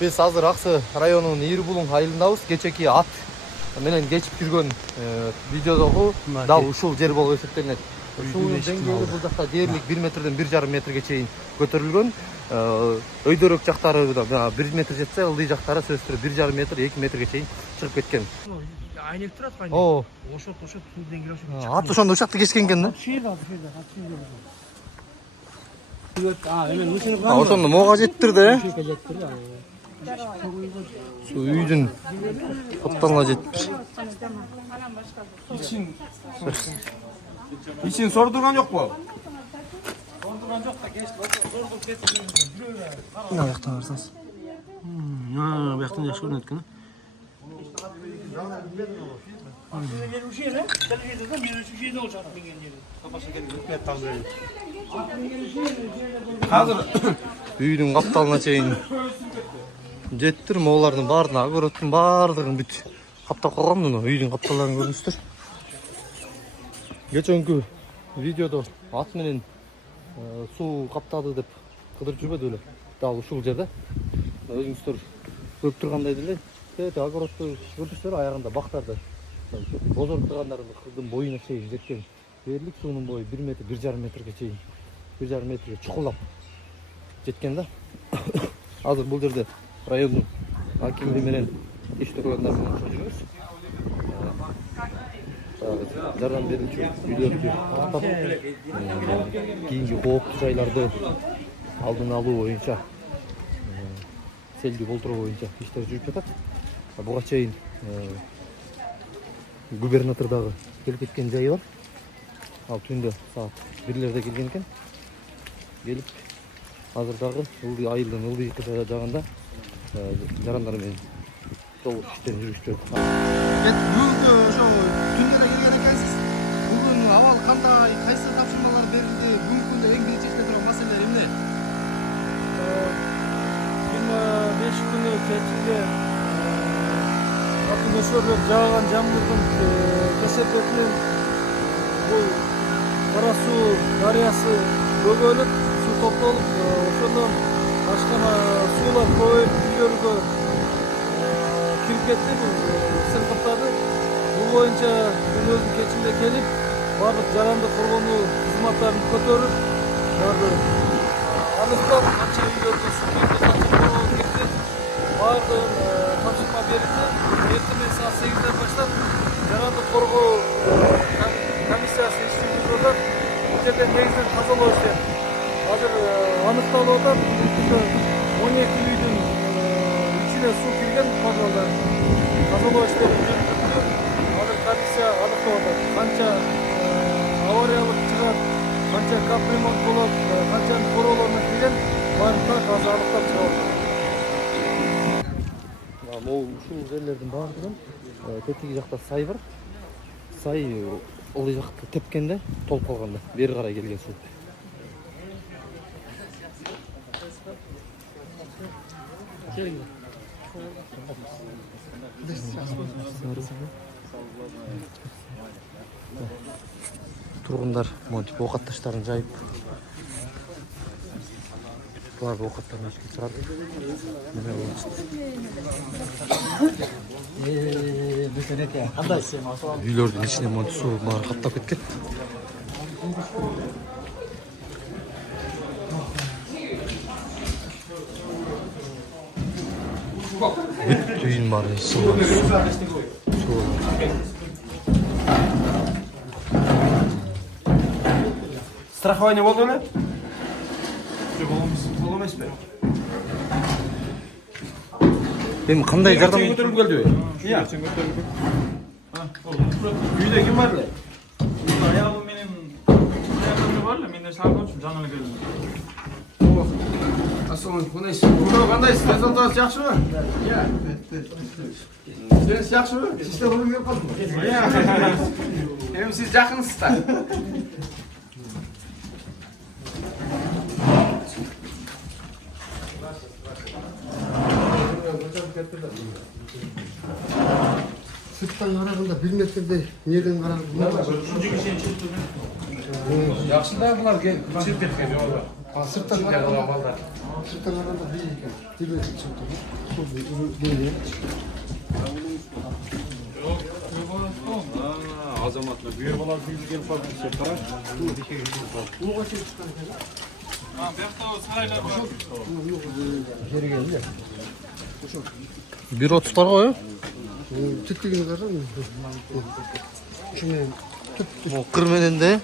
Biz азыр Аксы районунун Ийри-Булуң айылындабыз. Кечеки ат менен кечип жүргөн видеодогу дал ушул жер болуп эсептелет. Суунун деңгээли бул жакта дээрлик 1 метрден 1,5 метрге чейин көтөрүлгөн. Өйдөрөк жактары 1 метр жетсе, ылдый жактары сөзсүз түрдө 1,5 метр, 2 метрге чейин чыгып кеткен. Айнек турат кайда? Ошот суу деңгээли ошо. Ат ошондо учакты кескен экен да. Ошондо мога жеттирди. Şu үйдүн капталына жетпиш. İçin sordurgan yok mu? Сордурган жок да, кечти. Сордуп кетти. Мына жактан барсаңыз. Бу жактан жакшы көрүнөт экен. Hazır. Үйдүн капталына чейин жеттир, могулардын баарын огородтун баардыгын бүт каптап койгон. Мына үйдүн капталдарын көрүңүздөр. Кечөнкү видеодо ат менен суу каптады деп кыдырып жүрбөдү эле. Дал ушул жерде. Өзүңүздөр көрүп тургандай деле, огородду көрдүңүздөр, аягында бактарды бозоруп тургандардын боюна чейин жеткен. Дээрлик суунун бою 1 метр, 1,5 метрге чейин, 1,5 метрге чукулдап жеткен да. Азыр бул жерде райондун акимдиги менен иштеп органдар менен жүрүбүз. Жардам берүүчү үйлөрдү тактап, кийинки кооптуу жайларды алдын алуу боюнча, селди болтуруу боюнча иштер жүрүп жатат. Буга чейин губернатор дагы келип кеткен жайы бар. Ал түндө саат 1-лерде келген экен. Келип азыр дагы айылдын ылдый жагында жарандар менен жол иштерин жүргүзүп жатат. Бүгүнкү ошо түндө да келген экенсиз. Бүгүн абал кандай, кайсы тапшырмалар берилди? Бүгүнкү күндө эң биринчи чечиле турган маселелер эмне? 25 күнү кечинде нөшөрлөп жааган жамгырдын кесепетинен бул Кара суу дарыясы бөгөлүп, суу топтолуп, ошондон башкана суулар коюп үйлөргө кирип кетти, сыркыптады. Бул боюнча күнөөдүн кечинде келип, бардык жарандык коргонуу кызматтарын көтөрүп, аныктап, канча үйлөргө суу кетти, бардыгын тапшырма берилди. Эртең саат 8ден баштап жарандык коргоо комиссиясы иштеп жатат. Бул жерде негизинен тазалоо иштери азыр аныкталып атат. 12 үйдүн ичине суу кирген подвалда тазалоо иштери жүргүзүлүп, азыр комиссия аныктап атат. Канча авариялык чыгат, канча капремонт болот, канча короолордон кирген, баарын так азыр аныктап чыгып атат. Ушул жерлердин баардыгын тетиги жакта сай бар. Сай ылдый жакты тепкенде толуп калганда, бери карай келген суу. Тургундар монтип оокатташтарын жайып, буларды оокаттарын эшикке чыгарды. Үйлөрдүн ичине монтип суу баары каптап кеткен. Бүт үйүн баары суу. Страхование болду эле? Боло эмеспи? Эми кандай жардам көтөрүлүп келдиби? Үйдө ким бар эле? Аягым менен аягым бар эле, менден сагынып үчүн жаңы эле келдим. Ассалам алейкум. Кандайсыз? Результат жакшыбы? Сиз жакшыбы? Сиз да бүгүн келип калдыңыз. Эми сиз жакынсыз да. Сырттан караганда 1 метрдей, неден караганда Yaxshi da bular chirib ketgan yo'lda. Sırttan Mallar. Sırttan arada bir iki. Dibe çıktı. Su değil. Azamatlar. Bu yer bular bir gelip kaldı. Qaraş. Ha, bu yoqda saraylar bor. Geri geldi. 1.30 var koy. Tüttüğünü kadar mı? Şimdi Bu kırmenen de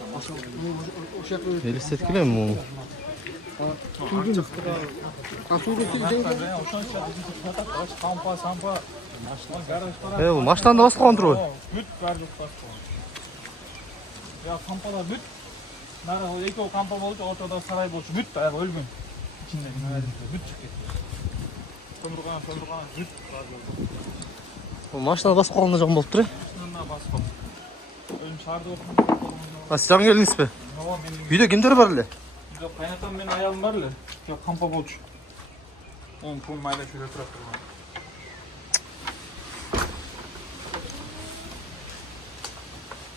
o şekilde el setkile mi bu? tüydün. Asıl bir şey Kampa, sampa. Garaj var. Bu maçtan da bas kontrol. Büt garaj басты. Ya kampala büt. Nara o ekovi kampa болчу, ортодо сарай болчу. Büt баягы өлгөн. Ичинде büt чыгып кетти. Көмүрган büt бар болду. Bu maçtan bas kolunda can bolup duruyor. Шынына басып. Өзүм шаарды окуп. Ha siz can geldiniz mi? Ооба мен Үйde kimdir var öyle? Жоқ, кайнатам менен аялым бар эле. Жоқ, кампа болчу. Он пул майда жүрө турат турган.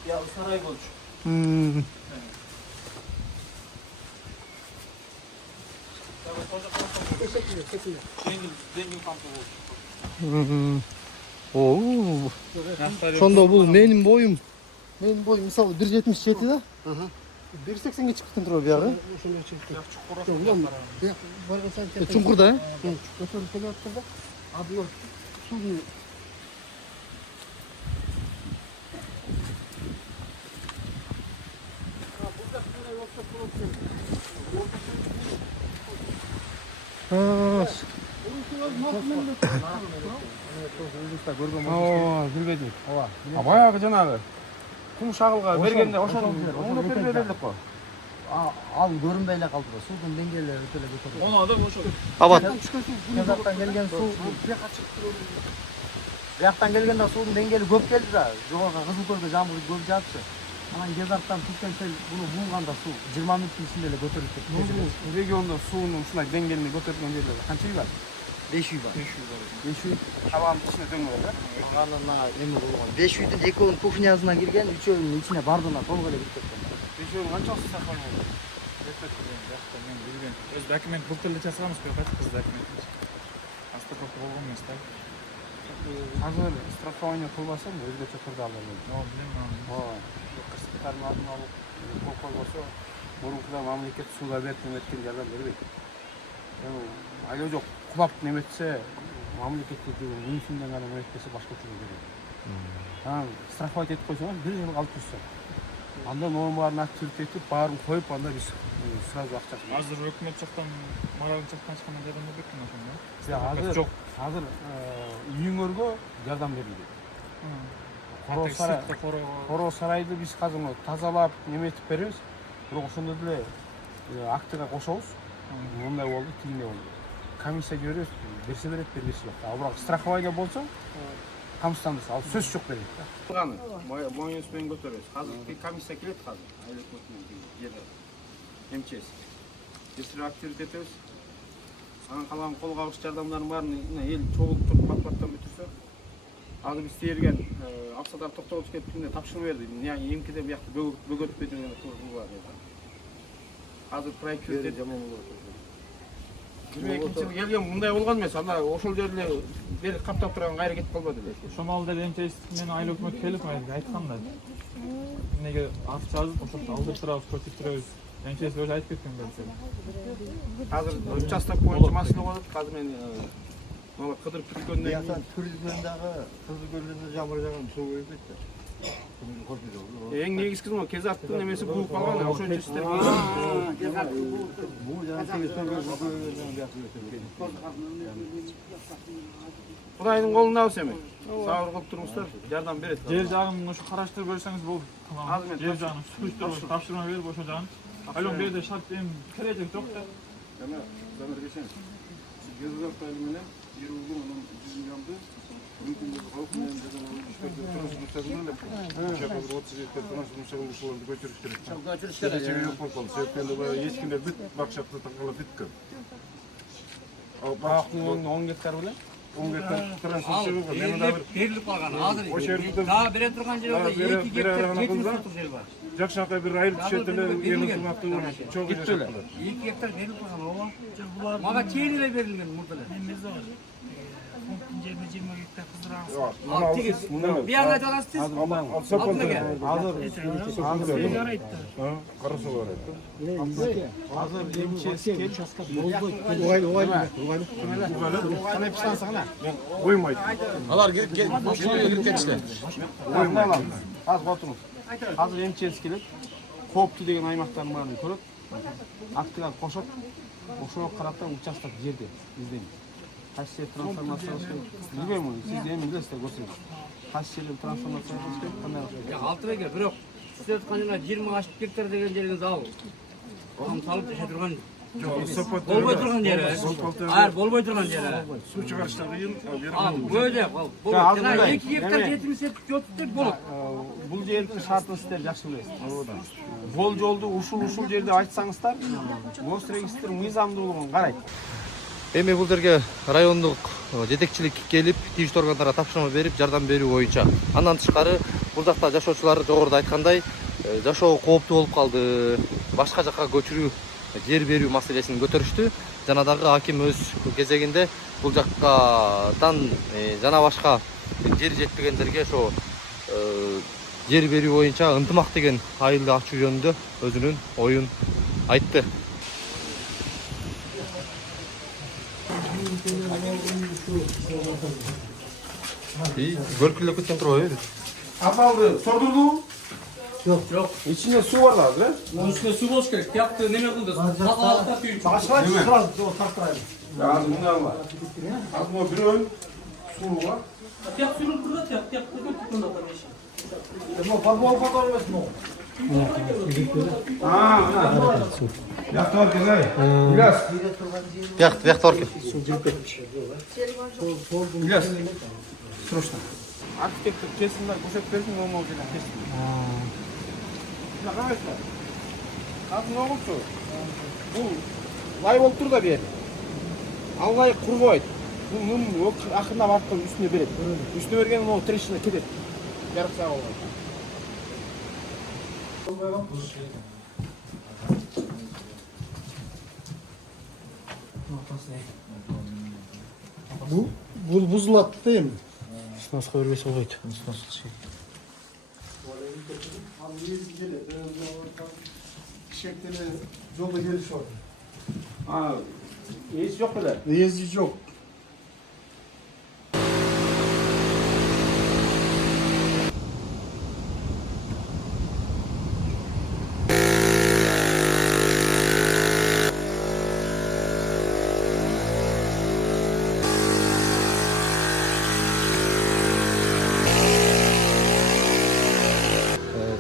Я сарай болчу. Деңгил кампа болчу. Oo. Sonda bu benim boyum. Benim boyum misal 1.77 da. 1.80'e çıktın duruyor bir yağı. şöyle çıktı. Жоқ, чукур Yok ulan. Ya var mı sen? Çunkurda ya. Götürüp böyle attırdı. Abi yok. Suyunu Bilmedim. Bayağı жанагы kum шагылга бергенде ошону оңдоп бербей элек го. Ал көрүнбөй эле калды го. Суудун деңгээли өтө эле көтөрүлдү. Оны да ошо. Abat. Казактан келген суу бияктан келгенде суудун деңгээли көп келди да. Жогору Кызыл көлдө жамгыр көп жаапчы. Анан Кезактан түшкөн сел буну булганда суу 20 мүнөттүн ичинде эле көтөрүлүп кетти. Региондо суунун ушундай деңгээлini көтөргөн жерлер канча үй бар? 5 үй бар. 5 үй. Табанын ичине дөңгөлөк э? Калганына эме болгон. 5 үйдүн экөөнүн кухнясына кирген, үчөөнүн ичине бардыгына толук эле кирип кеткен. 5 үйнүн канчасы сакалып болду? Мен билген. Өз документ бул тилде жасаганбыз көп кыз документ. Астыковка болгон эмес да. Азыр страхование кылбасам өзгөчө түрдө алып келем. О, билем. Ооба. Кырсыктардын алдын алып кол койбосо мурункуда мамлекет сууга берип эметкен жардам бербейт. Эми айла жок кулап неметсе мамлекетке үнсүндөн гана эметпесе башкача берет. Анан страховать этип койсоңуз 1 жыл калып турса. Анда нормаларын баарын активдет этип, баарын коюп, анда биз сразу акчасын. Азыр өкмөт жактан маралчылык ташканда жардам бербек экен ошондо. Азыр Жок. Азыр үйүңөргө жардам берилди. Короо сарайды биз азыр тазалап неметип беребиз. Бирок ошондо деле актыга кошобуз. Мындай болду, тигиндей болду. Комиссия жиберебиз, берсе берет, бербесе жок. А бирок страхование болсо, камсыздандырса, ал сөз жок берет да. Кылганы, моюнуз менен көтөрөбүз. Азыр комиссия келет азыр. Айлык өкмөттүн жерде. МЧС. Биз активдет этебиз. Анан калган кол кабыш жардамдардын баарын эл чогулуп туруп паспорттон бүтүрсө, азыр биз тээрген акчалар токтолуп кеткенде тапшырма берди. Эмкиде биякта бөгөтүп кетирген кылган бар. Азыр проект берди жаман болот. 22 жыл келген мындай болгон эмес. Анда ошол жерде бери каптап турган кайра кетип калбады эле. Ошол эле МЧС менен айыл өкмөт келип айткан да. Эмнеге акча жазып, ошол алдыртырабыз, көтүктүрөбүз. МЧС өзү айтып кеткен берсе. Азыр участок боюнча маселе болот. Азыр мен мына кыдырып бүткөндөн кийин Түрүлгөн дагы Кызыл көлдө жамгыр жаган суу көбөйүп кетти. эң негизгиси могу Кезактын эмеси бууп калган. Ошончо истерге Кудайдын колундабыз эми. Сабыр кылып туруңуздар, жардам берет. Жер жагын ушу караштырып берсеңиз болду. Азыр мен жер жагын сүйлүштүрүп тапшырма берип ошол жагын. Айлон берде шарт эми кереги жок да. Жана замир кешен. Гезгат менен 20 күн анан 100 миллионду мүмкүн калып менен Бактын 10 гектар беле 10 gektar transfer sebep var. Berilip kalgan. Hazır. O şerifte Daha bere turgan yer orada 2 gektar 700 sotuk yer var. Jakşanka bir ayır düşettiler, yerini kılmakta olur. Çok iyi yaptılar. 2 gektar berilip kalgan o. Maga çeyniyle berilgen murdalar. Bir yana calasız. Altına gel. Karısı var. Hazır emçesi Koymayın. Alar girip ketişler. Az oturun. Hazır emçesi kelip Koptu деген аймактардын баарын көрөт. Актыга кошот. Ошого караптан участок жерде издейм. Кайсы жер трансформациялаш керек? Билбейм оны. Сиз эми билесиздер, көрсөңүз. Кайсы жерлерди трансформациялаш керек? Кандай кылыш керек? Алтыбек, бирок сиз айткан жана 20 гектар деген жериңиз ал. Ону салып жеше турган болбой турган жери. Болбой турган жери. Su çıkarışta kıyın. Ал, бөлө, ал. Жана 2 гектар 70 жок деп болот. Бул жердин шартын сиздер жакшы билесиздер. Жол жолду ушул жерде айтсаңыздар, Госрегистр мыйзамдуулугун карайт. Эми бул жерге райондук жетекчилик келип, тийиштүү органдарга тапшырма берип, жардам берүү боюнча. Андан тышкары, бул жакта жашоочулар жогоруда айткандай, жашоо кооптуу болуп калды. Башка жакка көчүрүү, жер берүү маселесин көтөрүштү. Жана дагы аким өз кезегинде бул жактан жана башка жер жетпегендерге ошо жер берүү боюнча ынтымак деген айылды ачуу жөнүндө өзүнүн оюн айтты. Бөлкүлөп кеткен турбайбы? Апалды сордурду? Жок. İçinde su var da, değil mi? Onun üstüne su boş gerek. Yaptığı ne yaptın da? Altta tüy. Başka bir sıra taktırayım. Ya bunlar var. Az mı bir ön su var. Yap sürül burada yap. Yap burada tutun da işi. Ama parmağı kadar olmaz mı? Yaktar güzel. Biraz. Бияк торки. Biraz. Срочно. Архитектор kesimler koşup versin normal gelen kesim. Ya arkadaşlar. Kadın ne oldu? Bu lay болып тұр да бер. Аллай құрбайды. Bu mum akında varıp üstüne verip. Üstüne vergen o trişine gider. Yarım saat oldu. Bu buzulattı değil mi? Сносқа бербесе болбойт. Şeklini yolda geliş var. Ha, iyisi yok bile. Yezici yok.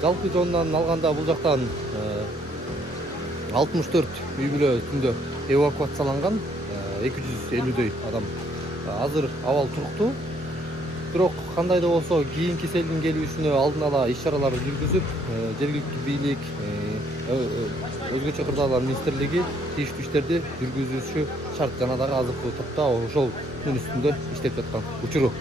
Жалпы жонунан алганда бул жактан 64 үй бүлө түндө эвакуацияланган, 250дөй адам. Азыр абал туруктуу. Бирок кандай да болсо кийинки селдин келүүсүнө алдын ала иш-чаралар жүргүзүп, жергиликтүү бийлик, өзгөчө кырдаалар министрлиги тийиштүү иштерди жүргүзүшү шарт. Жана дагы азыркы топто ошол үстүндө иштеп жаткан учуру.